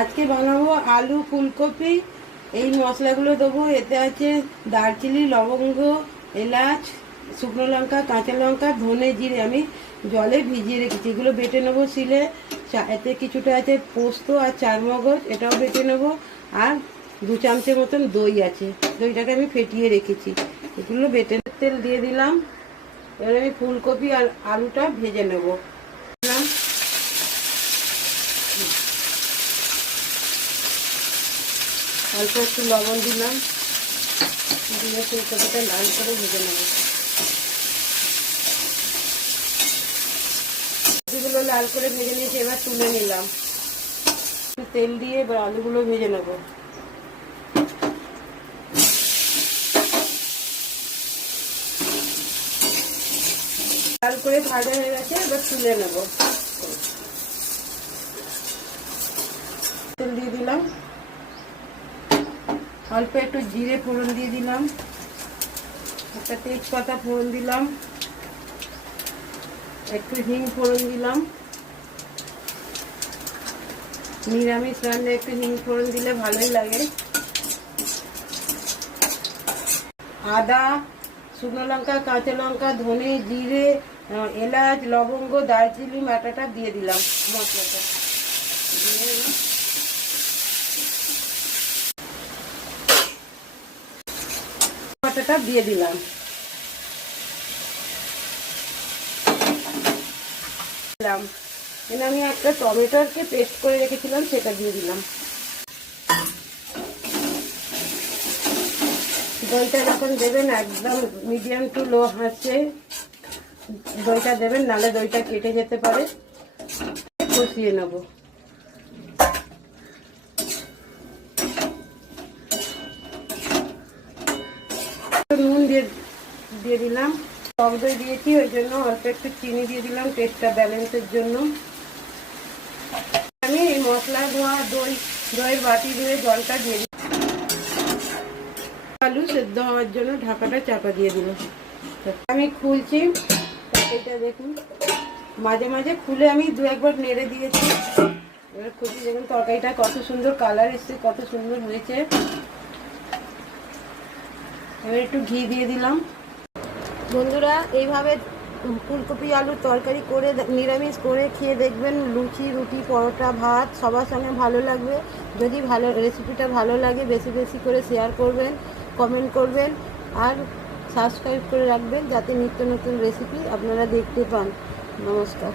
আজকে বানাবো আলু ফুলকপি। এই মশলাগুলো দেবো। এতে আছে দারচিনি, লবঙ্গ, এলাচ, শুকনো লঙ্কা, কাঁচা লঙ্কা, ধনে, জিরে। আমি জলে ভিজিয়ে রেখেছি, এগুলো বেটে নেবো শিলে। এতে কিছুটা আছে পোস্ত আর চারমগজ, এটাও বেটে নেবো। আর 2 চামচের মতন দই আছে, দইটাকে আমি ফেটিয়ে রেখেছি। এগুলো বেটে তেল দিয়ে দিলাম। এবার আমি ফুলকপি আর আলুটা ভেজে নেবো। অল্প একটু লবণ দিলাম, দিয়ে ফুলকপিটা লাল করে ভেজে নেব। কপিগুলো লাল করে ভেজে নিয়েছি, এবার তুলে নিলাম। একটু তেল দিয়ে এবার আলুগুলো ভেজে নেব। লাল করে ভাজা হয়ে গেছে, এবার তুলে নেব। তেল দিয়ে দিলাম, অল্প একটু জিরে ফোড়ন দিয়ে দিলাম, একটা তেজপাতা ফোড়ন দিলাম, একটু হিং ফোড়ন দিলাম। নিরামিষ রান্না একটু হিং ফোড়ন দিলে ভালোই লাগে। আদা, শুকনো লঙ্কা, কাঁচা লঙ্কা, ধনে, জিরে, এলাচ, লবঙ্গ, দারচিনি বাটাটা দিয়ে দিলাম। মশলাটা বাটাটা দিয়ে দিলাম। আমি একটা টমেটোকে পেস্ট করে রেখেছিলাম, সেটা দিয়ে দিলাম। দইটা যখন দেবেন একদম মিডিয়াম টু লো আঁচে দইটা দেবেন, নাহলে দইটা কেটে যেতে পারে। কষিয়ে নেব। নুন দিয়ে দিলাম। টক দই দিয়েছি, ওই জন্য অল্প একটু চিনি দিয়ে দিলাম টেস্টটা ব্যালেন্সের জন্য। আমি এই মশলা ধোয়া দইয়ের বাটি ধুয়ে জলটা দিয়ে দিই। আলু সেদ্ধ হওয়ার জন্য ঢাকাটা চাপা দিয়ে দিলাম। আমি খুলছি, এটা দেখুন, মাঝে মাঝে খুলে আমি 2-1 বার নেড়ে দিয়েছি। এবার খুলছি, দেখুন তরকারিটা কত সুন্দর কালার এসছে, কত সুন্দর হয়েছে। এবার একটু ঘি দিয়ে দিলাম। বন্ধুরা, এইভাবে ফুলকপি আলুর তরকারি করে নিরামিষ করে খেয়ে দেখবেন। লুচি, রুটি, পরোটা, ভাত সবার সঙ্গে ভালো লাগবে। যদি রেসিপিটা ভালো লাগে বেশি বেশি করে শেয়ার করবেন, কমেন্ট করবেন আর সাবস্ক্রাইব করে রাখবেন, যাতে নিত্য নতুন রেসিপি আপনারা দেখতে পান। নমস্কার।